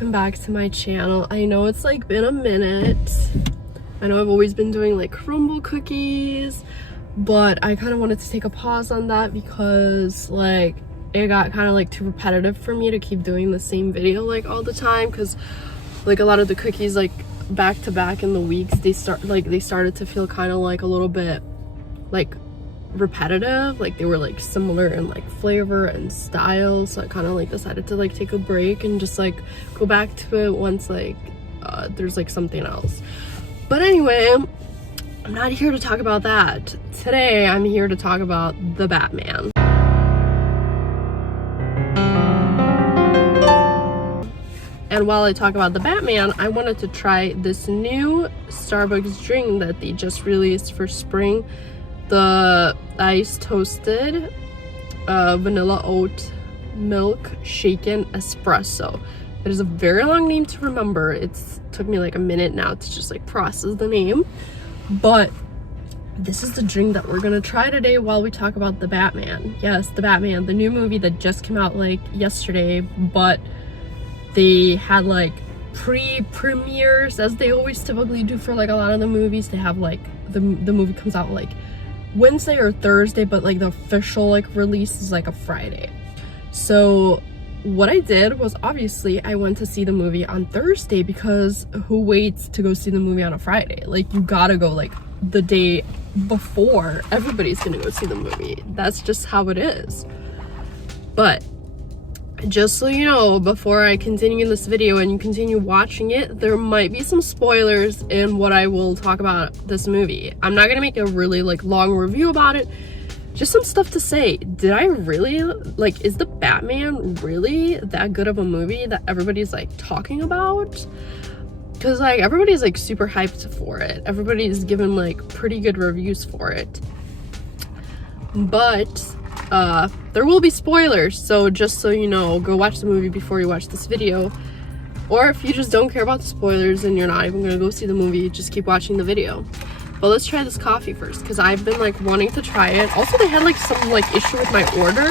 welcome back to my channel. I know it's like been a minute. I know I've always been doing like crumble cookies, but I kind of wanted to take a pause on that because like it got kind of like too repetitive for me to keep doing the same video like all the time, because like a lot of the cookies like back to back in the weeks, they started to feel kind of like a little bit like repetitive, like they were like similar in like flavor and style. So I kind of like decided to like take a break and just like go back to it once like there's like something else. But anyway, I'm not here to talk about that today. I'm here to talk about the Batman. And while I talk about the Batman, I wanted to try this new Starbucks drink that they just released for spring, the ice toasted vanilla oat milk shaken espresso. It is a very long name to remember. It's took me like a minute now to just like process the name, but this is the drink that we're gonna try today while we talk about the Batman. Yes, the Batman, the new movie that just came out like yesterday, but they had like pre-premieres, as they always typically do for like a lot of the movies. They have like the movie comes out like Wednesday or Thursday, but like the official like release is like a Friday. So what I did was, obviously I went to see the movie on Thursday, because who waits to go see the movie on a Friday? Like you gotta go like the day before everybody's gonna go see the movie. That's just how it is. But just so you know, before I continue in this video and you continue watching it, there might be some spoilers in what I will talk about this movie. I'm not gonna make a really like long review about it, just some stuff to say. Did I really like, is the Batman really that good of a movie that everybody's like talking about? Because like everybody's like super hyped for it, everybody's given like pretty good reviews for it, but there will be spoilers, so just so you know, go watch the movie before you watch this video. Or if you just don't care about the spoilers and you're not even gonna go see the movie, just keep watching the video. But let's try this coffee first, because I've been like wanting to try it. Also, they had like some like issue with my order.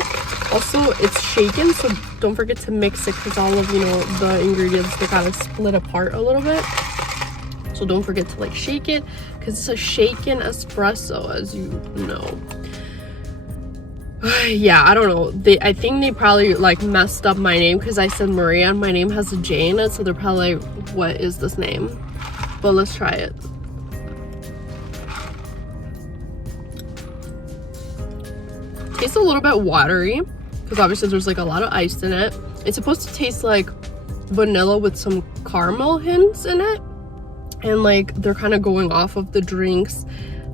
Also, it's shaken, so don't forget to mix it, because all of, you know, the ingredients, they kind of split apart a little bit. So don't forget to like shake it, because it's a shaken espresso, as you know. Yeah, I don't know, I think they probably like messed up my name, because I said Maria and my name has a J in it, so they're probably like, what is this name? But let's try it. Tastes a little bit watery, because obviously there's like a lot of ice in it. It's supposed to taste like vanilla with some caramel hints in it, and like they're kind of going off of the drinks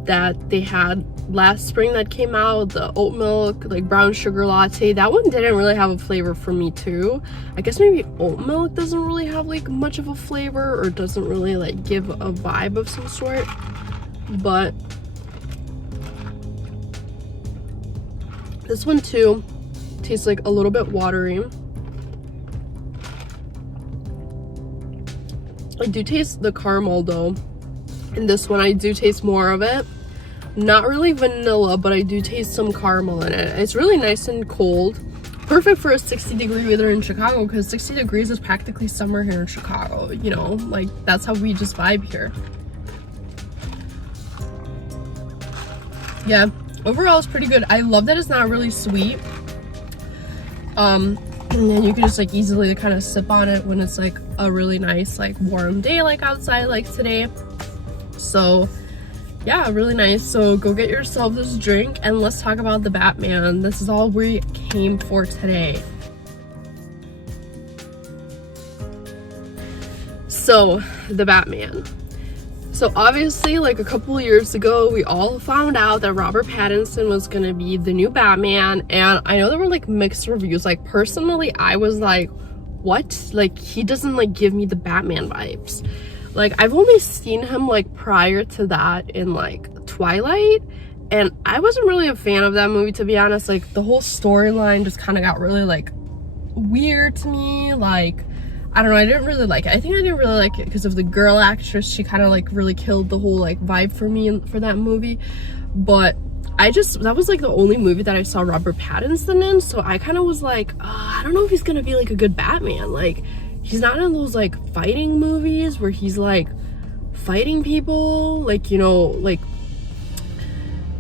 that they had last spring that came out, the oat milk like brown sugar latte. That one didn't really have a flavor for me too. I guess maybe oat milk doesn't really have like much of a flavor, or doesn't really like give a vibe of some sort. But this one too tastes like a little bit watery. I do taste the caramel though. In this one I do taste more of it. Not really vanilla, but I do taste some caramel in it. It's really nice and cold. Perfect for a 60-degree weather in Chicago, because 60 degrees is practically summer here in Chicago, you know? Like, that's how we just vibe here. Yeah, overall it's pretty good. I love that it's not really sweet. And then you can just like easily kind of sip on it when it's like a really nice like warm day like outside like today. So yeah, really nice. So go get yourself this drink and let's talk about the Batman. This is all we came for today. So the Batman. So obviously like a couple years ago, we all found out that Robert Pattinson was gonna be the new Batman, and I know there were like mixed reviews. Like personally, I was like, what? Like he doesn't like give me the Batman vibes. Like I've only seen him like prior to that in like Twilight, and I wasn't really a fan of that movie, to be honest. Like the whole storyline just kind of got really like weird to me. Like I don't know, I didn't really like it. I think I didn't really like it because of the girl actress. She kind of like really killed the whole like vibe for me for that movie. But that was like the only movie that I saw Robert Pattinson in, so I kind of was like, I don't know if he's gonna be like a good Batman. Like he's not in those like fighting movies where he's like fighting people, like, you know, like,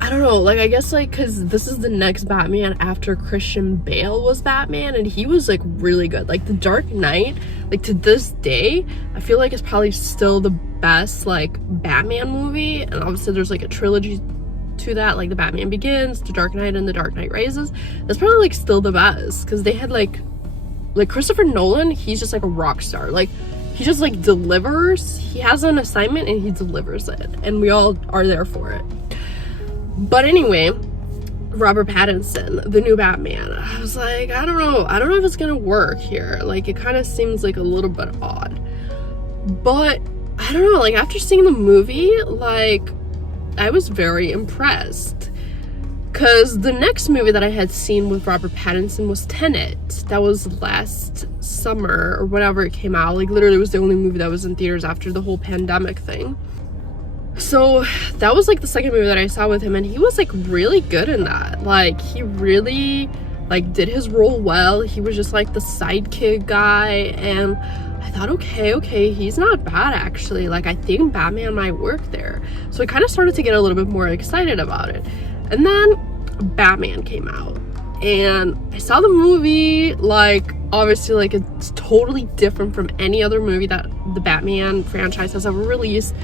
I don't know, like, I guess like because this is the next Batman after Christian Bale was Batman, and he was like really good. Like The Dark Knight, like to this day I feel like it's probably still the best like Batman movie, and obviously there's like a trilogy to that, like The Batman Begins, The Dark Knight, and The Dark Knight Rises. That's probably like still the best because they had like Christopher Nolan, he's just like a rock star. Like he just like delivers. He has an assignment and he delivers it, and we all are there for it. But anyway, Robert Pattinson, the new Batman, I was like, I don't know if it's gonna work here. Like it kind of seems like a little bit odd, but I don't know, like after seeing the movie, like I was very impressed, because the next movie that I had seen with Robert Pattinson was Tenet. That was last summer or whenever it came out. Like literally it was the only movie that was in theaters after the whole pandemic thing. So that was like the second movie that I saw with him, and he was like really good in that. Like he really like did his role well. He was just like the sidekick guy, and I thought, okay, he's not bad actually. Like I think Batman might work there. So I kind of started to get a little bit more excited about it. And then Batman came out, and I saw the movie. Like obviously like it's totally different from any other movie that the Batman franchise has ever released.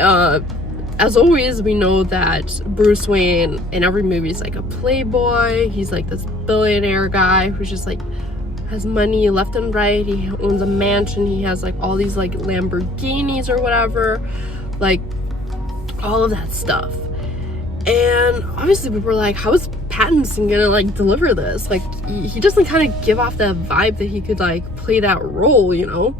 As always, we know that Bruce Wayne in every movie is like a playboy. He's like this billionaire guy who's just like has money left and right. He owns a mansion. He has like all these like Lamborghinis or whatever, like all of that stuff. And obviously we were like, how is Pattinson gonna like deliver this? Like he doesn't kind of give off that vibe that he could like play that role, you know?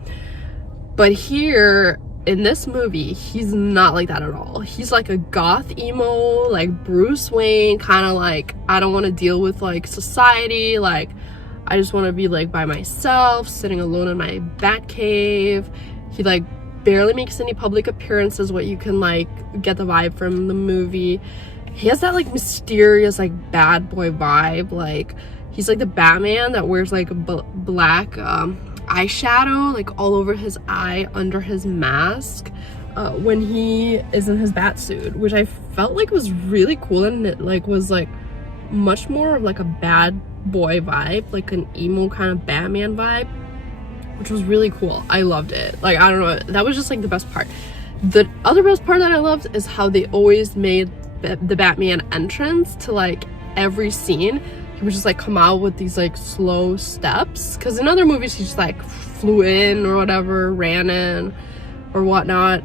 But here in this movie, he's not like that at all. He's like a goth emo, like Bruce Wayne, kind of like, I don't want to deal with like society, like I just want to be like by myself, sitting alone in my bat cave. He like barely makes any public appearances, what you can like get the vibe from the movie. He has that like mysterious like bad boy vibe. Like he's like the Batman that wears like black eyeshadow like all over his eye under his mask when he is in his bat suit, which I felt like was really cool, and it like was like much more of like a bad boy vibe, like an emo kind of Batman vibe, which was really cool. I loved it. Like I don't know, that was just like the best part. The other best part that I loved is how they always made the Batman entrance to like every scene. He would just like come out with these like slow steps, because in other movies he just like flew in or whatever, ran in or whatnot.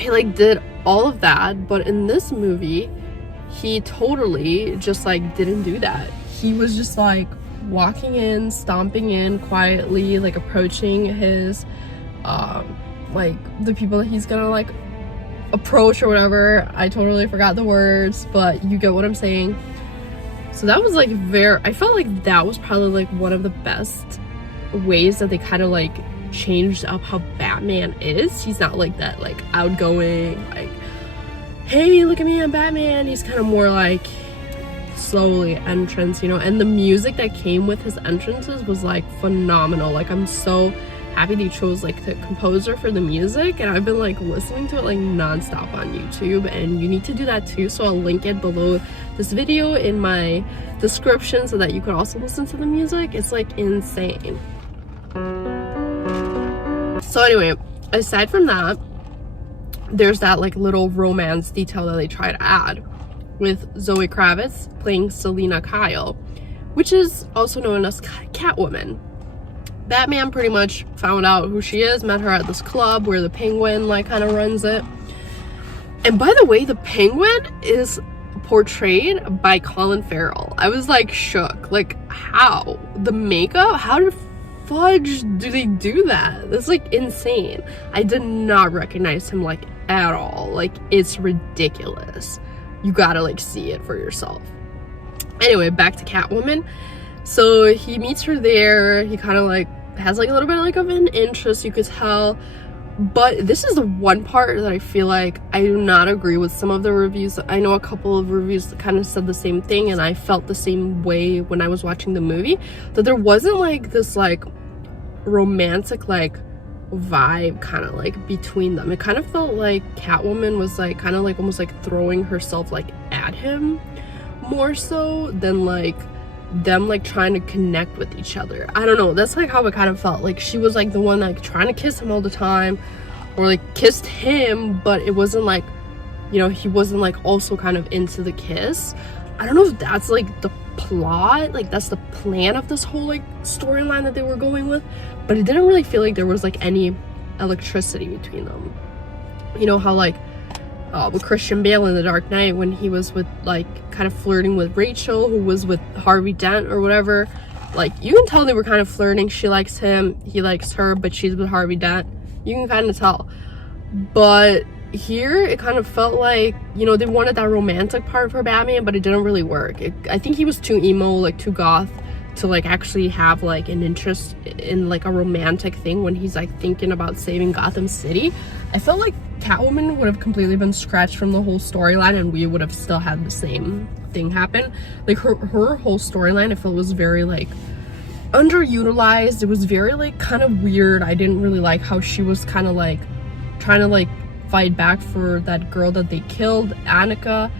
He like did all of that, but in this movie he totally just like didn't do that. He was just like walking in, stomping in quietly, like approaching his like the people that he's gonna like approach or whatever. I totally forgot the words, but you get what I'm saying. So that was like I felt like that was probably like one of the best ways that they kind of like changed up how Batman is. He's not like that like outgoing, like, hey, look at me, I'm Batman. He's kind of more like slowly entrance, you know. And the music that came with his entrances was like phenomenal. Like I'm so happy they chose like the composer for the music, and I've been like listening to it like non-stop on YouTube, and you need to do that too. So I'll link it below this video in my description so that you could also listen to the music. It's like insane. So anyway, aside from that, there's that like little romance detail that they try to add with Zoe Kravitz playing Selina Kyle, which is also known as Catwoman. Batman pretty much found out who she is, met her at this club where the Penguin like kind of runs it. And by the way, the Penguin is portrayed by Colin Farrell. I was like shook. Like how? The makeup? How the fudge do they do that? That's like insane. I did not recognize him like at all. Like it's ridiculous. You gotta like see it for yourself. Anyway, back to Catwoman. So he meets her there. He kind of like has like a little bit like of an interest, you could tell. But this is the one part that I feel like I do not agree with some of the reviews. I know a couple of reviews that kind of said the same thing, and I felt the same way when I was watching the movie, that there wasn't like this like romantic like vibe kind of like between them. It kind of felt like Catwoman was like kind of like almost like throwing herself like at him more so than like them like trying to connect with each other. I don't know, that's like how it kind of felt. Like she was like the one like trying to kiss him all the time, or like kissed him, but it wasn't like, you know, he wasn't like also kind of into the kiss. I don't know if that's like the plot, like that's the plan of this whole like storyline that they were going with, but it didn't really feel like there was like any electricity between them. You know how like with Christian Bale in The Dark Knight, when he was with like kind of flirting with Rachel, who was with Harvey Dent or whatever, like you can tell they were kind of flirting. She likes him, he likes her, but she's with Harvey Dent. You can kind of tell. But here it kind of felt like, you know, they wanted that romantic part for Batman, but it didn't really work. I think he was too emo, like too goth to like actually have like an interest in like a romantic thing when he's like thinking about saving Gotham City. I felt like Catwoman would have completely been scratched from the whole storyline, and we would have still had the same thing happen. Like her whole storyline, I felt was very like underutilized. It was very like kind of weird. I didn't really like how she was kind of like trying to like fight back for that girl that they killed, Annika,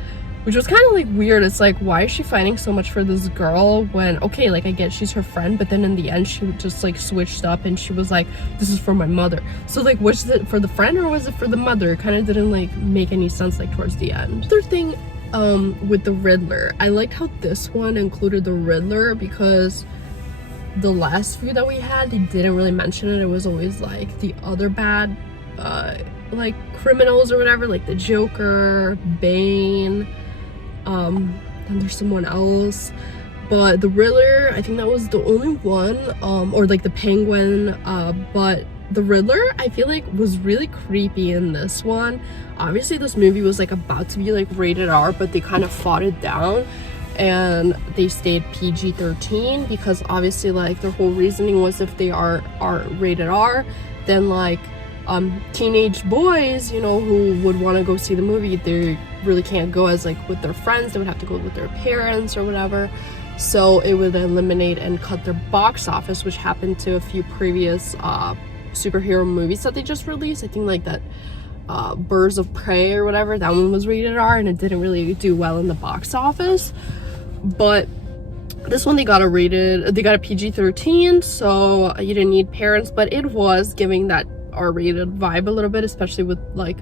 which was kind of like weird. It's like, why is she fighting so much for this girl when, okay, like I get she's her friend, but then in the end she just like switched up and she was like, this is for my mother. So like, was it for the friend or was it for the mother? It kind of didn't like make any sense like towards the end. Other thing with the Riddler, I liked how this one included the Riddler, because the last few that we had, they didn't really mention it. It was always like the other bad like criminals or whatever, like the Joker, Bane, and there's someone else, but the Riddler, I think that was the only one, or like the Penguin, but the Riddler I feel like was really creepy in this one. Obviously this movie was like about to be like rated R, but they kind of fought it down and they stayed PG-13, because obviously like their whole reasoning was if they are rated R, then like teenage boys, you know, who would want to go see the movie, they really can't go as like with their friends. They would have to go with their parents or whatever. So it would eliminate and cut their box office, which happened to a few previous superhero movies that they just released. I think like that Birds of Prey or whatever, that one was rated R and it didn't really do well in the box office. But this one they got a PG-13, so you didn't need parents, but it was giving that R-rated vibe a little bit, especially with like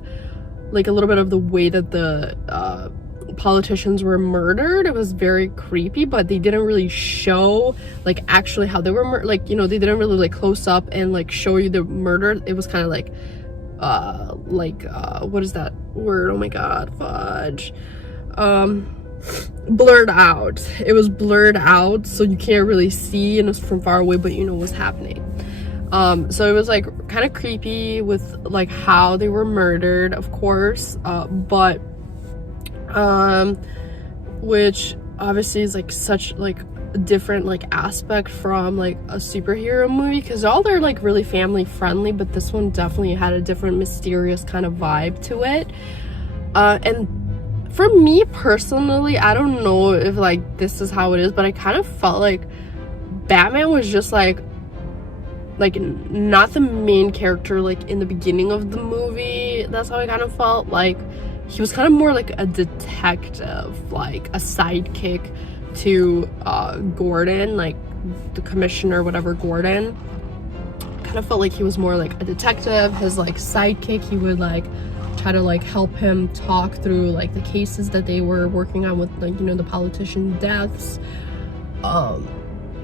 a little bit of the way that the politicians were murdered. It was very creepy, but they didn't really show like actually how they were like, you know, they didn't really like close up and like show you the murder. It was kind of like what is that word, oh my god, fudge, blurred out. It was blurred out, so you can't really see, and it's from far away, but you know what's happening. So it was like kind of creepy with like how they were murdered, of course, but which obviously is like such like a different like aspect from like a superhero movie, because all they're like really family friendly, but this one definitely had a different mysterious kind of vibe to it. And for me personally, I don't know if like this is how it is, but I kind of felt like Batman was just like not the main character like in the beginning of the movie. That's how I kind of felt. Like he was kind of more like a detective, like a sidekick to Gordon, like the commissioner, whatever, Gordon. Kind of felt like he was more like a detective, his like sidekick. He would like try to like help him talk through like the cases that they were working on with, like, you know, the politician deaths.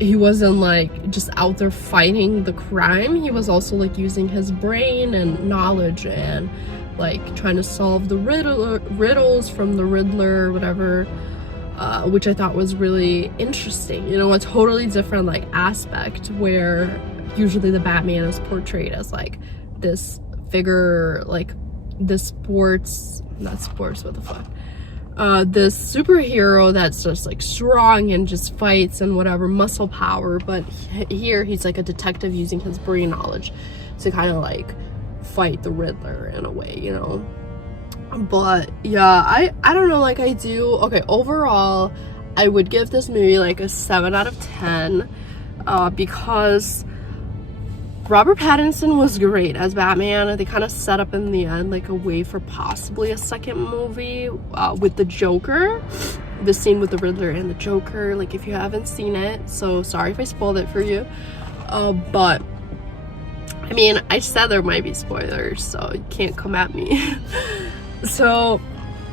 He wasn't like just out there fighting the crime. He was also like using his brain and knowledge and like trying to solve the riddles from the Riddler or whatever, which I thought was really interesting. You know, a totally different like aspect, where usually the Batman is portrayed as like this figure, like this this superhero that's just like strong and just fights and whatever, muscle power. But here he's like a detective using his brain knowledge to kind of like fight the Riddler in a way, you know. But yeah, I don't know, like I do, okay, overall I would give this movie like a 7 out of 10, because Robert Pattinson was great as Batman. They kind of set up in the end like a way for possibly a second movie with the Joker. The scene with the Riddler and the Joker, like if you haven't seen it, so sorry if I spoiled it for you. But I mean, I said there might be spoilers, so you can't come at me. So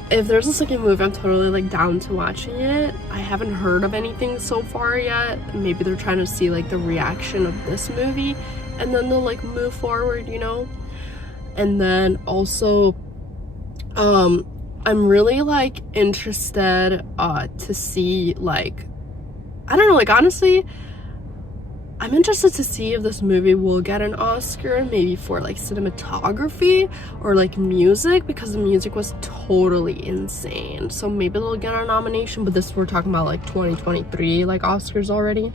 if there's a second movie, I'm totally like down to watching it. I haven't heard of anything so far yet. Maybe they're trying to see like the reaction of this movie and then they'll like move forward, you know. And then also I'm really like interested to see, like, I don't know, like honestly I'm interested to see if this movie will get an Oscar, maybe for like cinematography or like music, because the music was totally insane. So maybe they'll get a nomination, but this, we're talking about like 2023 like Oscars already.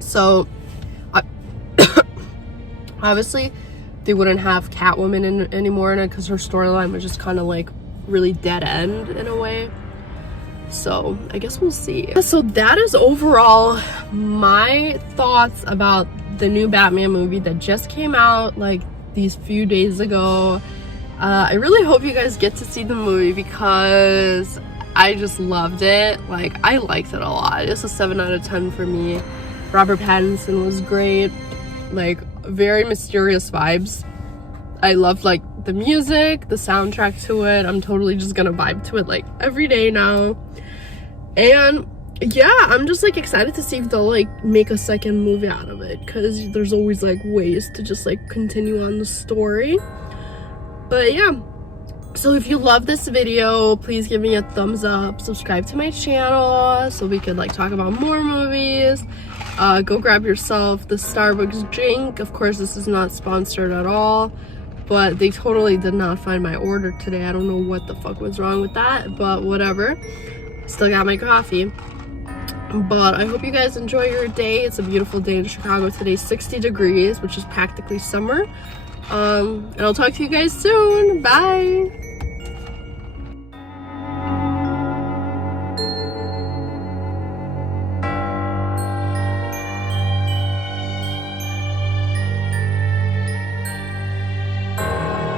So obviously they wouldn't have Catwoman anymore in it because her storyline was just kind of like really dead end in a way. So I guess we'll see. So that is overall my thoughts about the new Batman movie that just came out like these few days ago. I really hope you guys get to see the movie because I just loved it. Like, I liked it a lot. It's a 7 out of 10 for me. Robert Pattinson was great, like very mysterious vibes. I loved like the music, the soundtrack to it. I'm totally just gonna vibe to it like every day now. And yeah, I'm just like excited to see if they'll like make a second movie out of it, because there's always like ways to just like continue on the story. But yeah, so if you love this video, please give me a thumbs up, subscribe to my channel so we could like talk about more movies. Go grab yourself the Starbucks drink. Of course, this is not sponsored at all, but they totally did not find my order today. I don't know what the fuck was wrong with that, but whatever. Still got my coffee. But I hope you guys enjoy your day. It's a beautiful day in Chicago today, 60 degrees, which is practically summer. And I'll talk to you guys soon. Bye.